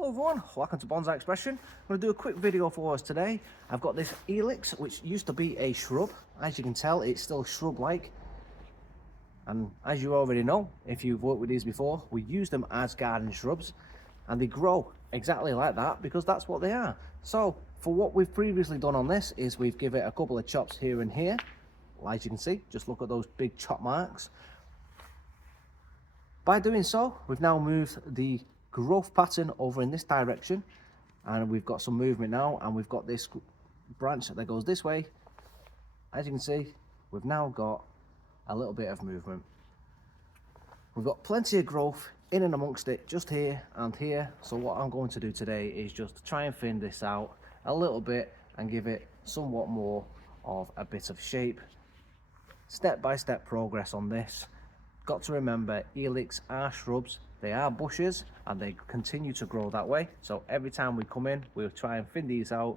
Hello everyone, welcome to Bonsai Expression. I'm going to do a quick video for us today. I've got this ilex, which used to be a shrub. As you can tell, it's still shrub-like. And as you already know, if you've worked with these before, we use them as garden shrubs. And they grow exactly like that because that's what they are. So, for what we've previously done on this is we've given it a couple of chops here and here. As you can see, just look at those big chop marks. By doing so, we've now moved the growth pattern over in this direction, and we've got some movement now, and we've got this branch that goes this way. As you can see, we've now got a little bit of movement. We've got plenty of growth in and amongst it, just here and here. So what I'm going to do today is just try and thin this out a little bit and give it somewhat more of a bit of shape. Step-by-step progress on this. Got to remember, ilex are shrubs, they are bushes, and they continue to grow that way. So every time we come in, we'll try and thin these out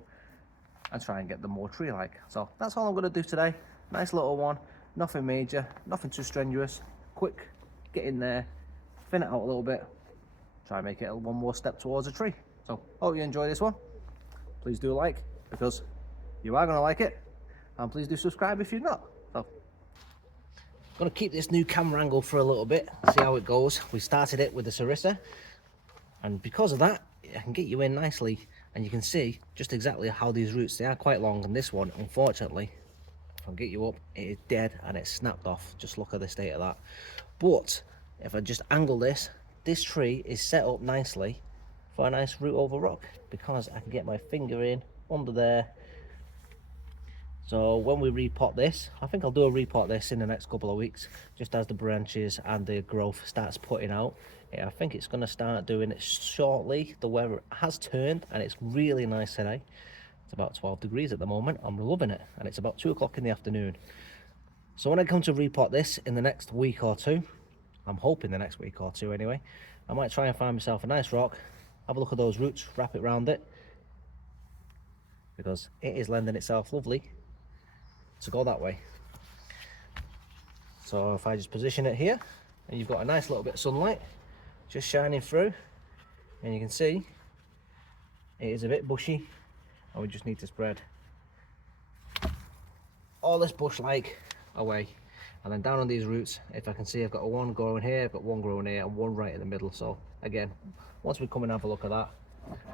and try and get them more tree-like. So that's all I'm going to do today. Nice little one, nothing major, nothing too strenuous. Quick, get in there, thin it out a little bit, try and make it one more step towards a tree. So hope you enjoy this one. Please do like, because you are going to like it, and please do subscribe if you're not. So going to keep this new camera angle for a little bit, see how it goes. We started it with the sarissa, and because of that, I can get you in nicely, and you can see just exactly how these roots, they are quite long, and this one, unfortunately, if I get you up, it is dead and it's snapped off. Just look at the state of that. But if I just angle this, this tree is set up nicely for a nice root over rock, because I can get my finger in under there. So when we repot this, I think I'll do a repot this in the next couple of weeks, just as the branches and the growth starts putting out. Yeah, I think it's going to start doing it shortly. The weather has turned and it's really nice today. It's about 12 degrees at the moment. I'm loving it, and it's about 2 o'clock in the afternoon. So when I come to repot this in the next week or two, I'm hoping the next week or two anyway, I might try and find myself a nice rock, have a look at those roots, wrap it around it, because it is lending itself lovely to go that way. So if I just position it here, and you've got a nice little bit of sunlight just shining through, and you can see it is a bit bushy, and we just need to spread all this bush like away. And then down on these roots, if I can see, I've got one growing here, I've got one growing here, and one right in the middle. So again, once we come and have a look at that,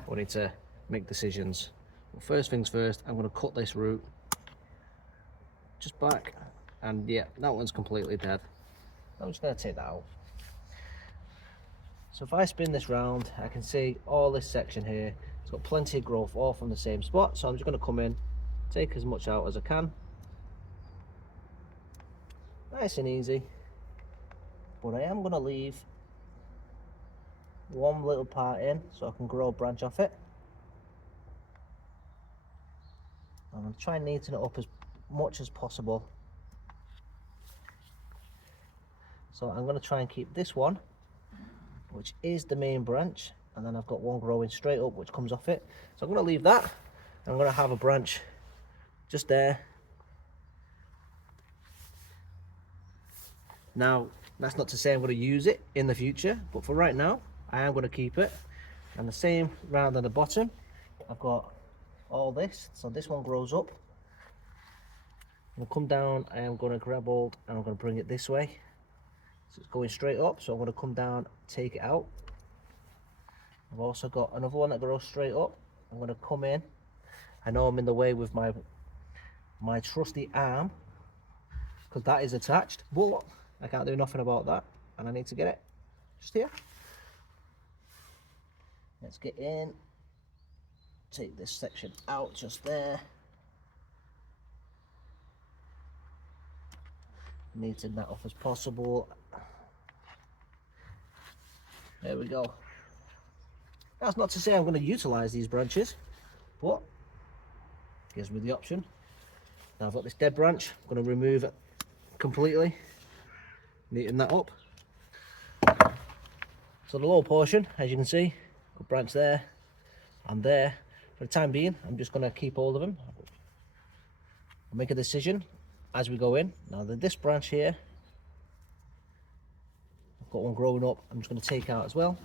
we need to make decisions. But first things first, I'm going to cut this root just back, and yeah, that one's completely dead. I'm just going to take that out. So if I spin this round, I can see all this section here, it's got plenty of growth all from the same spot. So I'm just going to come in, take as much out as I can, nice and easy. But I am going to leave one little part in so I can grow a branch off it. I'm going to try and neaten it up as much as possible. So I'm going to try and keep this one, which is the main branch, and then I've got one growing straight up which comes off it. So I'm going to leave that, and I'm going to have a branch just there. Now that's not to say I'm going to use it in the future, but for right now I am going to keep it. And the same round on the bottom, I've got all this, so this one grows up. I'm going to come down, I am going to grab hold, and I'm going to bring it this way. So it's going straight up, so I'm going to come down, take it out. I've also got another one that grows straight up. I'm going to come in. I know I'm in the way with my trusty arm, because that is attached, but I can't do nothing about that, and I need to get it just here. Let's get in, take this section out just there. Neaten that off as possible. There we go. That's not to say I'm going to utilize these branches, but it gives me the option. Now I've got this dead branch, I'm going to remove it completely, neaten that up. So the lower portion, as you can see, got branch there and there. For the time being, I'm just going to keep hold of them. I'll make a decision as we go in. Now this branch here, I've got one growing up, I'm just going to take out as well.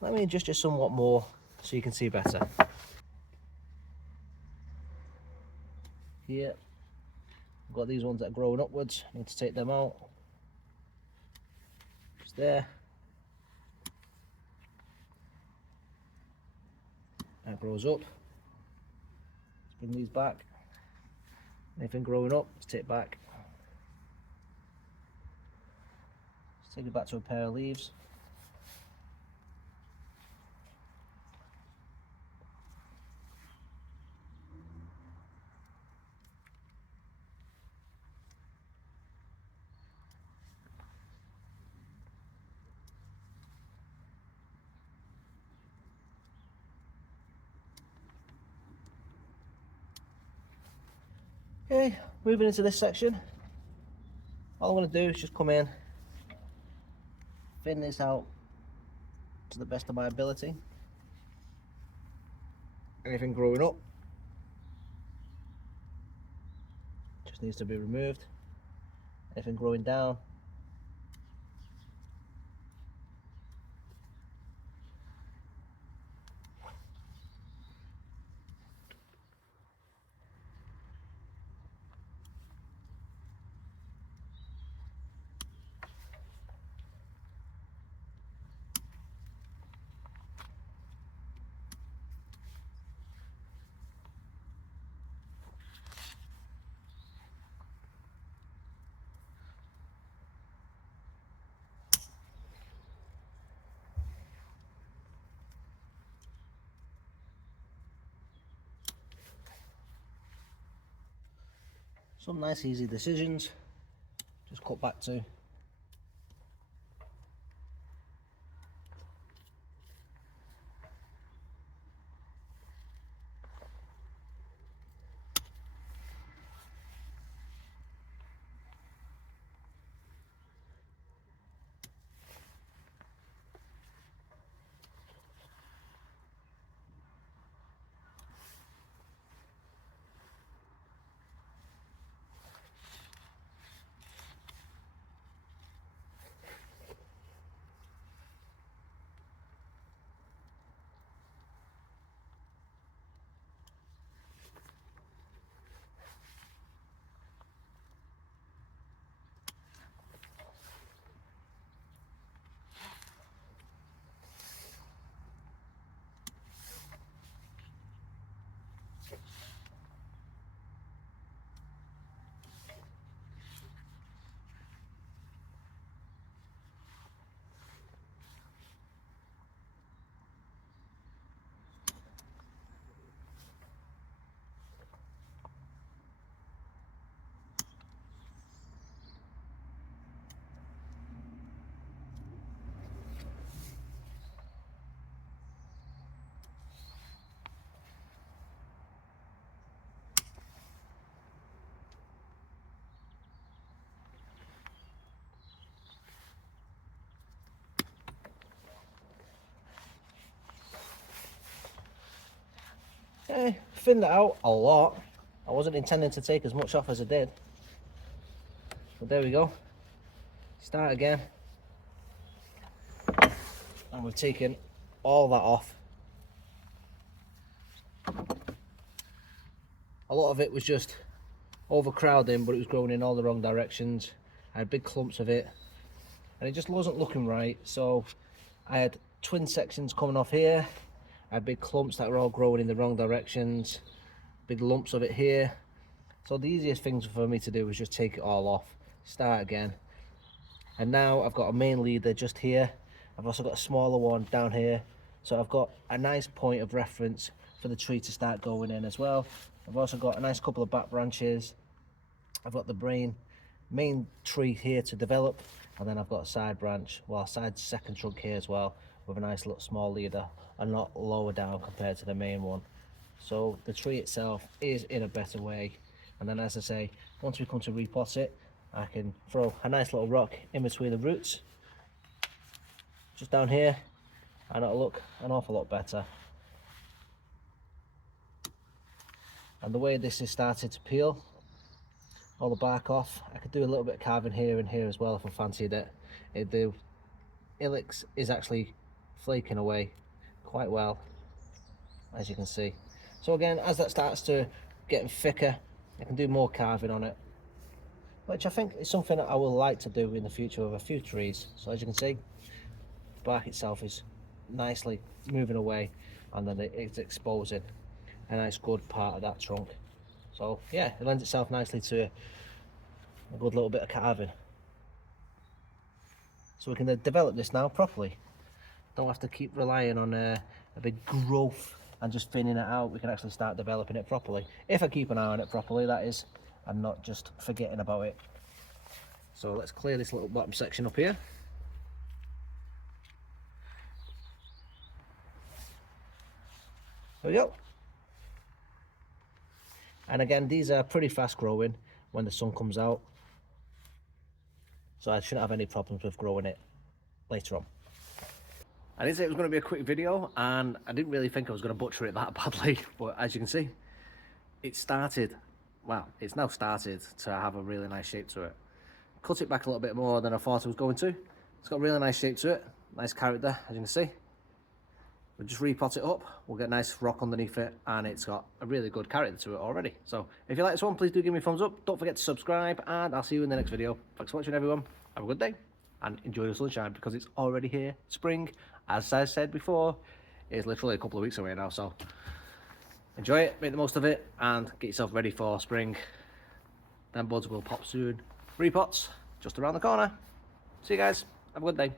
Let me adjust it somewhat more so you can see better. Here, I've got these ones that are growing upwards. I need to take them out. Just there. That grows up. Let's bring these back. Anything growing up, let's take it back. Let's take it back to a pair of leaves. Okay, moving into this section. All I'm going to do is just come in, thin this out to the best of my ability. Anything growing up just needs to be removed. Anything growing down, some nice easy decisions. Just cut back to. Thinned it out a lot. I wasn't intending to take as much off as I did. But there we go. Start again. And we've taken all that off. A lot of it was just overcrowding, but it was growing in all the wrong directions. I had big clumps of it and it just wasn't looking right. So I had twin sections coming off here. I had big clumps that were all growing in the wrong directions, big lumps of it here. So the easiest thing for me to do was just take it all off, start again. And now I've got a main leader just here. I've also got a smaller one down here. So I've got a nice point of reference for the tree to start going in as well. I've also got a nice couple of back branches. I've got the main tree here to develop, and then I've got a side branch, well, side second trunk here as well, with a nice little small leader, and not lower down compared to the main one. So the tree itself is in a better way. And then, as I say, once we come to repot it, I can throw a nice little rock in between the roots, just down here, and it'll look an awful lot better. And the way this is started to peel all the bark off, I could do a little bit of carving here and here as well if I fancied it. The ilex is actually flaking away quite well, as you can see. So again, as that starts to get thicker, I can do more carving on it, which I think is something that I will like to do in the future with a few trees. So as you can see, the bark itself is nicely moving away, and then it's exposing a nice good part of that trunk. So yeah, it lends itself nicely to a good little bit of carving. So we can develop this now properly. Don't have to keep relying on a big growth and just thinning it out. We can actually start developing it properly, if I keep an eye on it properly, that is, and not just forgetting about it. So let's clear this little bottom section up here. There we go. And again, these are pretty fast growing when the sun comes out, so I shouldn't have any problems with growing it later on. I did say it was going to be a quick video, and I didn't really think I was going to butcher it that badly, but as you can see, it started, well, it's now started to have a really nice shape to it. Cut it back a little bit more than I thought I was going to. It's got a really nice shape to it, nice character, as you can see. We'll just repot it up, we'll get a nice rock underneath it, and it's got a really good character to it already. So if you like this one, please do give me a thumbs up, don't forget to subscribe, and I'll see you in the next video. Thanks for watching, everyone. Have a good day, and enjoy the sunshine, because it's already here. Spring, as I said before, is literally a couple of weeks away now, so enjoy it, make the most of it, and get yourself ready for spring. Them buds will pop soon. Repots just around the corner. See you guys, have a good day.